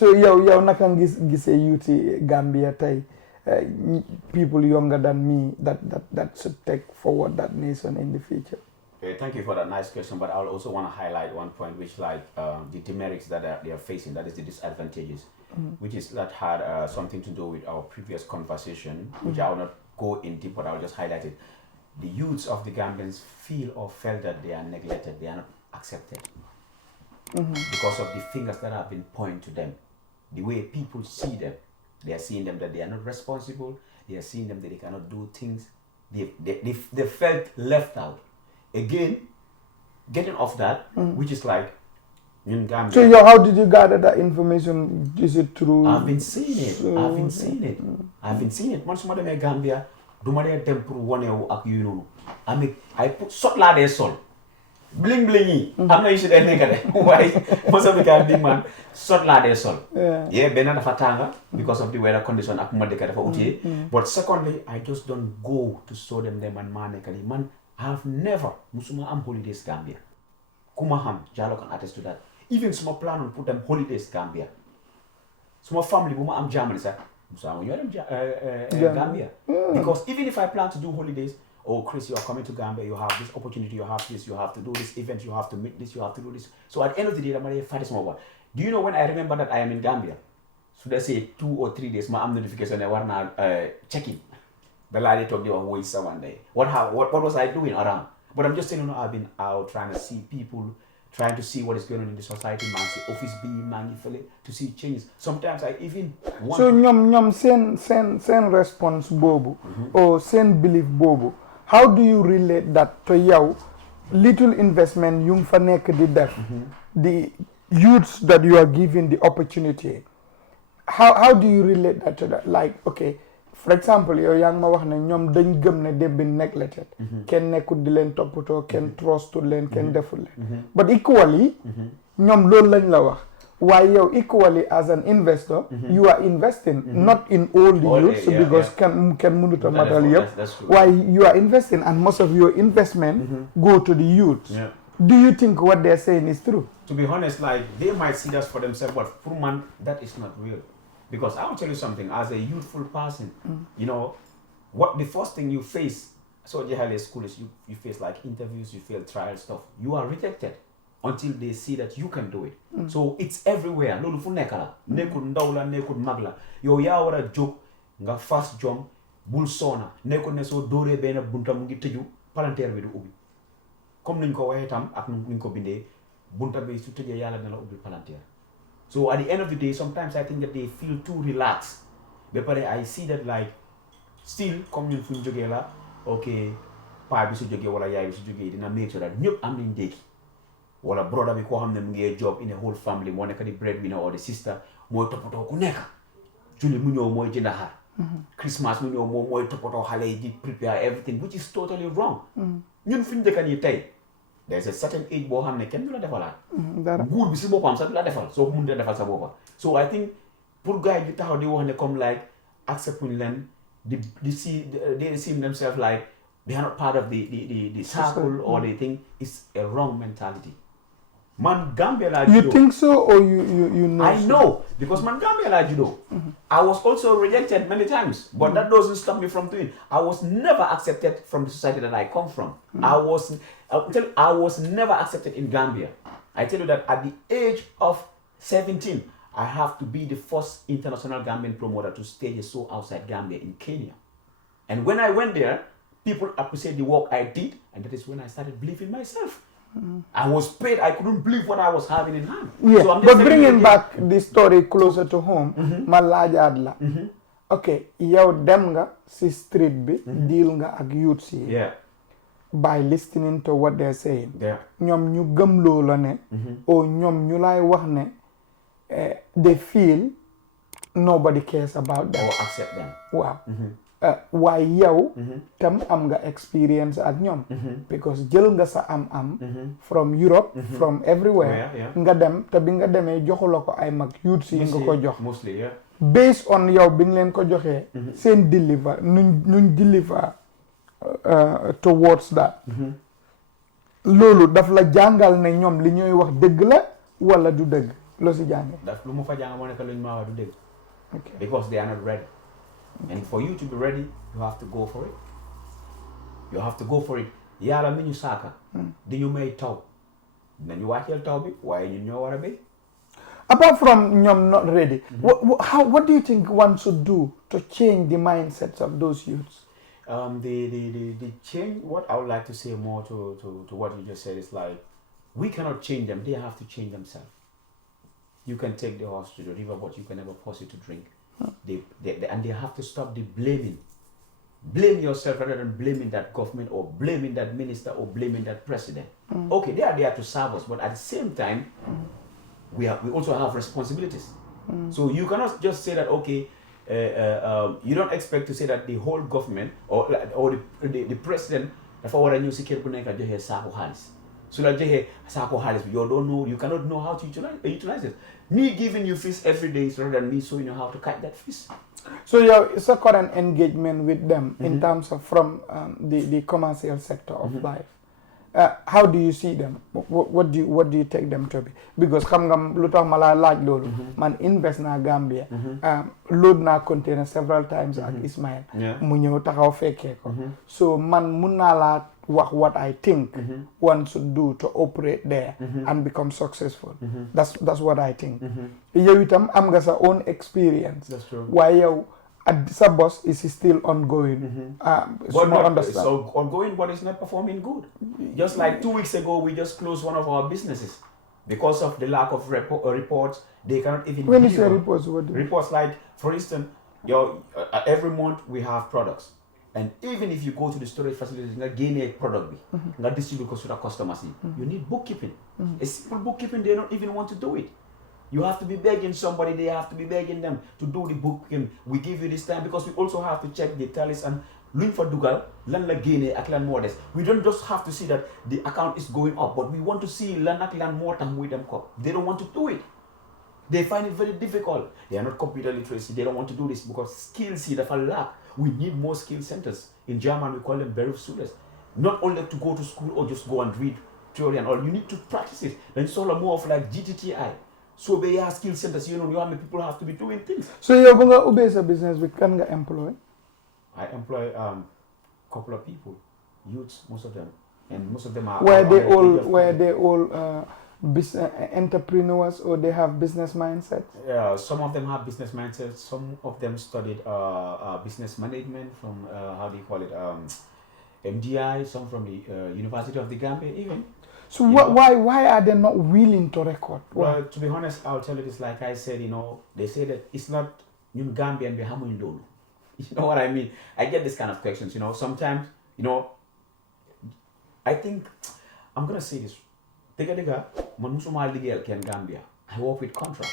So yow naka gisee youth Gambia tey people younger than me that should take forward that nation in the future. Okay, thank you for that nice question, but I also want to highlight one point, which the demerits that they are facing, that is the disadvantages, which is that had something to do with our previous conversation, which I will not go in deep, but I will just highlight it. The youths of the Gambians feel or felt that they are neglected, they are not accepted because of the fingers that have been pointed to them. The way people see them, they are seeing them that they are not responsible, they are seeing them that they cannot do things, they felt left out. Again, getting off that, which is like in Gambia. So how did you gather that information? Is it through? I've been seeing it. I've been seeing it. Once more in Gambia, do my dem pour one ak you know. I put salt la de sol. Bling blingy. I'm not used to that nigga. Why? Most of the Gambian man salt la de sol. Yeah, benana fatanga because of the weather condition ak madeka for uti. But secondly, I just don't go to show them and man. I have never musuma am holidays Gambia. Kumaham, Jalo can attest to that. Even small plan on put them holidays Gambia. Small family buma am Germany sir. Gambia. Because even if I plan to do holidays, oh Chris, you are coming to Gambia, you have this opportunity, you have this, you have to do this event, you have to meet this, you have to do this. So at the end of the day, I'm going to fight small one. Do you know when I remember that I am in Gambia? So let's say 2 or 3 days, my notification I want to check in. The lady told me one one day. What was I doing around? But I'm just saying, I've been out trying to see people, trying to see what is going on in the society, man. See office B, man, to see changes. Sometimes I even want. So nyom send response bobo or send belief bobo. How do you relate that to you? Little investment yung fa nek di def. The youths that you are giving the opportunity. How do you relate that to that? Like, okay. For example, yow yang ma wax ne ñom dañ gëm ne they've been neglected. Ken nekkul di len toppatoo, ken trustul len, ken deful len. But equally, ñom lool lañ la wax. Why yow equally as an investor, you are investing not in all the youths because ken mënut a matal yëpp. Why you are investing and most of your investment go to the youths. Do you think what they're saying is true? To be honest, like they might see that for themselves, but for man, that is not real. Because I will tell you something, as a youthful person, you know, what the first thing you face, so JHL school is you face like interviews, you fail trial stuff. You are rejected until they see that you can do it. So it's everywhere. Lolu fu nekala, nekud ndawla, nekud magla. Yo ya wara joke, nga fast jump, bul sona, nekud ne so dore bena bunta mu ngi teju, palanteer bi du ubbi. Comme niñ ko waxe tam ak niñ ko bindé, bunta bi su tejé yalla na la ubbi palanteer. So at the end of the day, sometimes I think that they feel too relaxed. But I see that like, still, come in from Jogela, okay, pa bisu joge wala yaay bisu joge dina make sure that ñëpp am nañ ndéki. Wala brother bi ko xamne mu ngi job in a whole family, mo nekk di breadwinner or the sister, moy toppatoo ku nekk. Julli mu ñëw moy jënd xar. Christmas mu ñëw moy toppatoo xalé yi di prepare everything, which is totally wrong. Ñun fuñ dëkk ni tay. There's a certain age boo xam ne kenn du la defalaat. Nguur bi si boppam sax du la defal soo ko mënut a defal sa boppa. So I think pour gars yi di taxaw di wax ne comme like acceptuñ leen they see themselves like they are not part of the circle or they think it's a wrong mentality. Man Gambia la judo. You think so or you know? I know because man Gambia la judo. I was also rejected many times, but that doesn't stop me from doing. I was never accepted from the society that I come from. I was never accepted in Gambia. I tell you that at the age of 17, I have to be the first international Gambian promoter to stage a show outside Gambia in Kenya. And when I went there, people appreciate the work I did, and that is when I started believing myself. I was paid. I couldn't believe what I was having in hand. Yeah, so but bringing back the story closer to home, ma laajaat la. Okay, yow dem nga si street bi, deal nga ak youths yi. Yeah. By listening to what they're saying. Yeah. Ñoom ñu gëm loola ne, o ñoom ñu lay wax ne, they feel nobody cares about them. Or accept them. Wow. Why yow tam am nga experience ak ñoom because jël nga sa am from Europe from everywhere nga dem te bi nga demee joxula ko ay mag youths yi nga ko jox mostly yeah based on yow bi nga leen ko joxee seen deliver nuñ deliver towards that loolu daf la jàngal ne ñoom li ñuy wax dëgg la wala du dëgg loo si jàngee. Daf lu ma fa jàng moo nekk lu ñu ma wax du dégg. Okay. Because they are not ready. And for you to be ready, you have to go for it. You have to go for it. Yàlla mi ñu saaka. di ñu may taw. nañu wàcceel taw bi waaye ñun ñoo war a béy. Apart from ñoom not ready, what do you think one should do to change the mindsets of those youths? The change, what I would like to say more to what you just said is like, we cannot change them, they have to change themselves. You can take the horse to the river, but you can never force it to drink. And they have to stop the blaming. Blame yourself rather than blaming that government or blaming that minister or blaming that president. Okay, they are there to serve us, but at the same time, we also have responsibilities. So you cannot just say that, okay, you don't expect to say that the whole government or the president, dafa war a ñëw si kër bu nekk joxe saako xaalis. So la joxe saako xaalis, you cannot know how to utilize it. Me giving you fish every day is rather than me showing you how to catch that fish. So it's a current engagement with them in terms of from the commercial sector of life. How do you see them? What do you take them to be? Because xam nga lu tax ma la laaj loolu man invest na Gambia load na container several times ak Ismail mu ñëw taxaw fekkee ko so man mun naa laa wax what I think one should do to operate there and become successful. That's what I think. Yow itam am nga sa own experience. That's true. Waaye yow sa boss is still ongoing. It's ongoing, but it's not performing good. Just like 2 weeks ago, we just closed one of our businesses because of the lack of reports. They cannot even. When you say reports, what do you mean? Reports like, for instance, every month we have products, and even if you go to the storage facilities, you gain a product, you distribute to the customers. You need bookkeeping. A simple bookkeeping, they don't even want to do it. You have to be begging somebody, they have to be begging them to do the booking. We give you this time because we also have to check the tallies and look for dugal, lan la gene ak lan mo des. We don't just have to see that the account is going up, but we want to see lan ak lan mo tam with them cop. They don't want to do it. They find it very difficult. They are not computer literacy. They don't want to do this because skills here that lack. We need more skill centers. In German, we call them Berufsschule. Not only to go to school or just go and read theory and all. You need to practice it. Then it's all more of like GTTI. So they are skill centers, you know how many people have to be doing things. So you're going to obey a business with can employ? I employ a couple of people, youths, most of them. And most of them are... Were they all business entrepreneurs or they have business mindsets? Yeah, some of them have business mindsets. Some of them studied business management from, how do you call it, MDI, some from the University of the Gambia even. So why are they not willing to record? Well, to be honest, I'll tell you this. Like I said, they say that it's not Gambian be hamuñ lolu. You know what I mean? I get this kind of questions. Sometimes, I think I'm gonna say this. Tega man musuma ligel ken Gambia. I work with contract,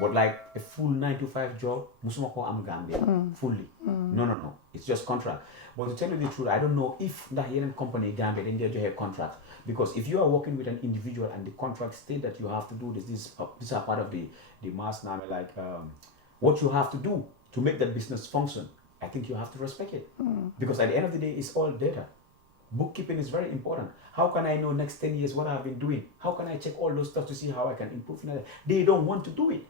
but like a full 9-to-5 job, musuma ko am Gambia fully. No. It's just contract. But to tell you the truth, I don't know if the Helen company Gambia then they have contract. Because if you are working with an individual and the contract state that you have to do this, these are part of the mass now, like what you have to do to make that business function, I think you have to respect it. Because at the end of the day, it's all data. Bookkeeping is very important. How can I know next 10 years what I've been doing? How can I check all those stuff to see how I can improve? They don't want to do it.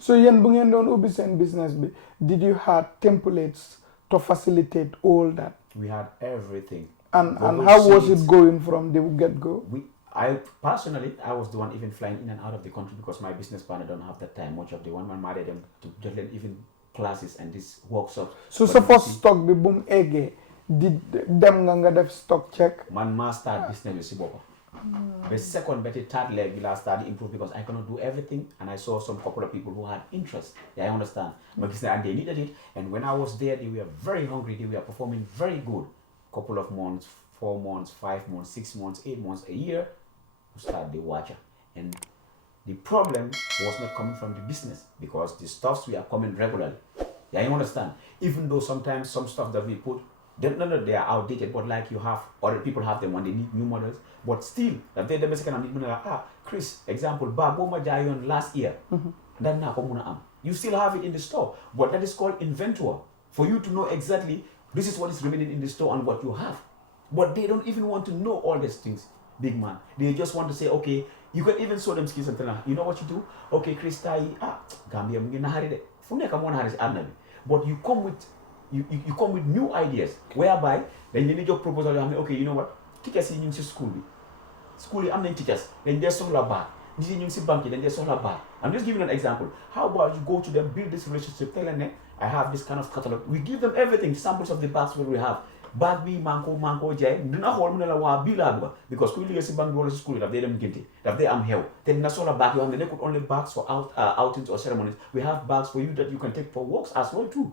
So yen bu ngeen doon ubbi seen business bi, did you have templates to facilitate all that? We had everything. And how was it going from the get-go? I personally, I was the one even flying in and out of the country because my business partner don't have that time. Much of the one man married them to just learn even classes and these workshops. So suppose stock be boom ege, did them nga def stock check? Man must start business with Sibopa. The second, but the third leg will start to improve because I cannot do everything, and I saw some couple of people who had interest. Yeah, I understand. But and they needed it, and when I was there, they were very hungry. They were performing very good. Couple of months, 4 months, 5 months, 6 months, 8 months, a year, to start the watcher. And the problem was not coming from the business because the stuffs we are coming regularly. Yeah, you understand? Even though sometimes some stuff that we put, they are outdated, but like you have, other people have them when they need new models, but still, that they need Chris, example, Baboma Jayon last year, you still have it in the store, but that is called inventory. For you to know exactly this is what is remaining in the store and what you have. But they don't even want to know all these things, big man. They just want to say, okay, You can even show them skills and tell them, you know what you do? Okay, Chris, Gambia, mu ngi naxari de. Fu nekk moo naxari si àdduna bi. But you come with new ideas whereby dañ leen di jox proposal yoo xam ne, okay, you know what? Teachers yi ñu ngi si school bi. School yi am nañ teachers. Dañ dee soxla baax. Nit yi ñu ngi si banque yi dañ dee soxla baax. I'm just giving an example. How about you go to them, build this relationship, tell them, I have this kind of catalog. We give them everything, samples of the bags what we have. Bag bi manko jay dina xol mu ne la wa bi la ba because ku liggéey si bank bi wala si school daf day dem ginti daf day am xew te dina soxla bag yoo xam ne nekkul only bags for outings or ceremonies. We have bags for you that you can take for walks as well too.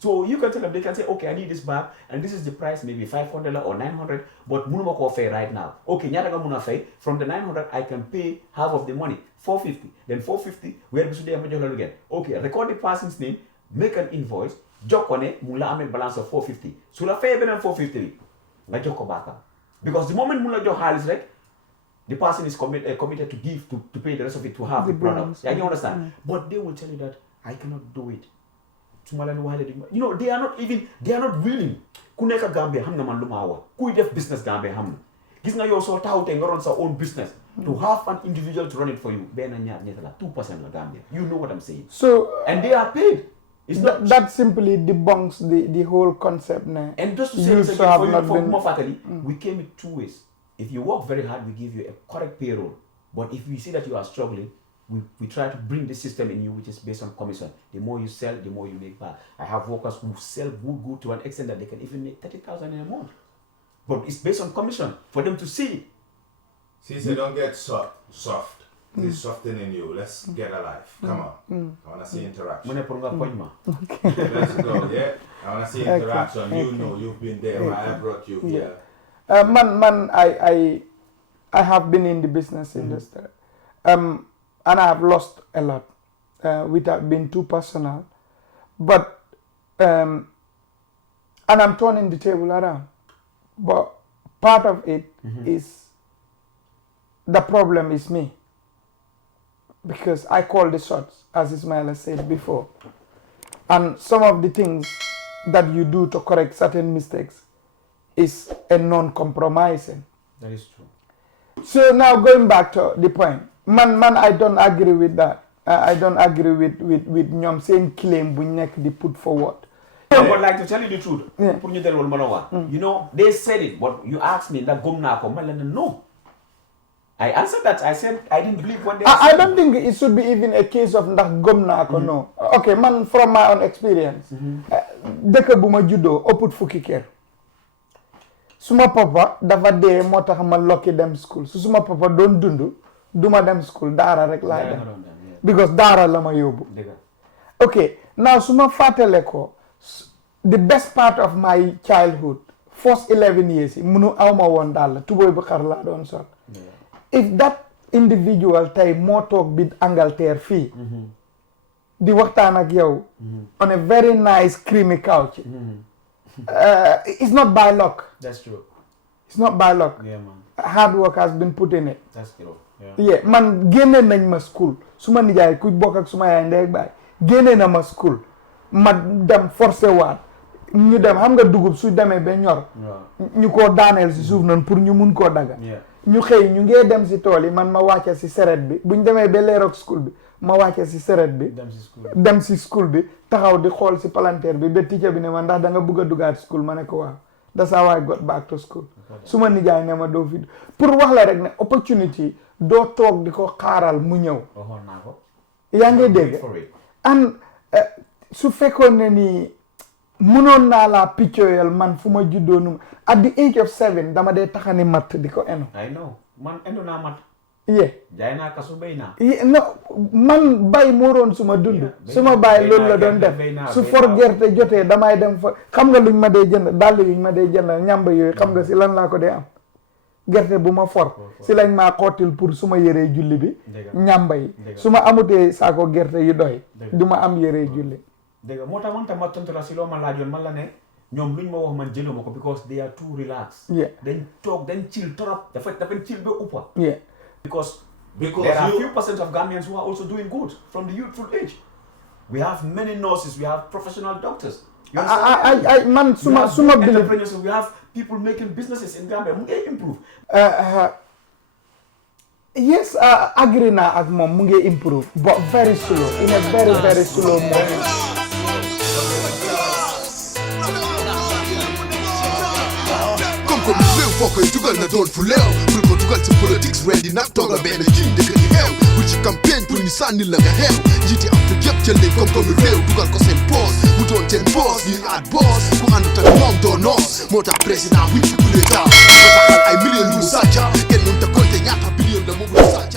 So you can tell them, they can say, okay, I need this bag and this is the price, maybe $500 or $900, but munuma ko fay right now. Okay, nyata ka muna fay. From the $900, I can pay half of the money, $450. Then $450, where we should have again. Okay, record the person's name, make an invoice. Jokone mula ame balance of $450. So la fay benen $450. La joko baka. Because the moment mula jo halis rek, the person is committed to give to pay the rest of it to have the product. Yeah, you understand? But they will tell you that I cannot do it. You know, they are not willing. Ku nekk Gambia xam nga man lu ma wax. Kuy def business Gambia xam na. Gis nga yow soo taxawtee nga run sa own business. To have an individual to run it for you, benn ñaar ñett la 2% la Gambia. You know what I'm saying? So and they are paid. It's not that simply debunks the whole concept now. And just to say this again for more faculty, we came in two ways. If you work very hard, we give you a correct payroll. But if we see that you are struggling, we try to bring the system in you, which is based on commission. The more you sell, the more you make back. I have workers who sell good to an extent that they can even make 30,000 in a month. But it's based on commission for them to see. See, so don't get soft. This softening you. Let's get alive. Come on. I want to see interaction. Let's go, yeah? I want to see interaction. Okay. You know, you've been there. I brought you here. I have been in the business industry. And I have lost a lot without being too personal. But, and I'm turning the table around. But part of it is, the problem is me. Because I call the shots, as Ismaila said before. And some of the things that you do to correct certain mistakes is a non-compromising. That is true. So now going back to the point, I don't agree with that. I don't agree with Nyom saying claim we need to put forward. I would like to tell you the truth. You know, they said it, but you asked me that no. I answered that. I said I didn't believe what they said. I don't think it should be even a case of ndax gom naa ko no. Okay, man, from my own experience, dëkk bu ma juddoo ëpput fukki kër. Suma papa dafa dee moo tax ma lokki dem school. Su suma papa doon dundu duma dem school daara rek laa dem. Because daara la ma yóbbu. Okay, now suma fàttale ko the best part of my childhood, first 11 years munu awma woon daal tubóoy bu xar laa doon sol. If that individual tay moo toog bi Angleterre fii di waxtaan ak yow on a very nice creamy couch, it's not by luck. That's true. It's not by luck. Yeah, man. Hard work has been put in it. That's true. Yeah, man génne nañ ma school suma nijaay ku bokk ak suma yaay ndey ak baay génne na ma school ma dem forcé waat ñu dem xam nga dugub su demee ba ñor ñu koo daaneel si suuf noonu pour ñu mun koo daga ñu xëy ñu ngee dem si tool yi man ma wàcce si seret bi buñ demee ba leeroog school bi ma wàcce si seret bi dem si school bi taxaw di xool si palanteer bi ba teacher bi ne ma ndax da nga bëgg a dugaat school ma ne ko waaw that's how I got back to school su ma nijaay ne ma doo fi pour wax la rek ne opportunity doo toog di ko xaaral mu ñëw yaa ngi dégg and su fekkoon ne nii mënoon naa laa piccoyal man fu ma juddoo nu at the age of 7 dama dee taxani matt di ko eno. I know man endo naa matt. jaay naa kasu bay naa. no man bay moo roon suma dund. suma baay loolu la doon def su for gerte jotee damay dem fa xam nga luñ ma dee jënd dàll yuñ ma dee jënd ñamba yooyu xam nga si lan laa ko dee am. gerte bu ma for si lañ maa xottil pour suma yëree julli bi. ñamba yi su ma amutee saako gerte yu doy. du ma am yëree julli. dégg nga moo tax man tam ma tontu la si loo ma laajoon man la ne ñoom luñ ma wax man jëluma ko because they are too relaxed. dañ toog dañ chill trop dafa chill ba uppa. because there are few percent of Gambians who are also doing good from the youthful age. We have many nurses, we have professional doctors. Man suma entrepreneurs, we have people making businesses in Gambia. We improve. Yes, agree na ak mom mu ngi improve but very slow in a very slow motion. Comme il faut que tu gagnes dans le leew pour ko dugal ci politics ready nak toga ben ci deug di xew bu ci campagne pour ni sanni la nga xew jiti Afrique yépp jël leen comme réew dugal ko seen boss mu doon seen boss ni at boss ku ànd tak moom do nos moo tax président wi ci coup d'état moo taxal ay millions yu sàcca kenn mënta compter ñaata billion la mo bu sàcc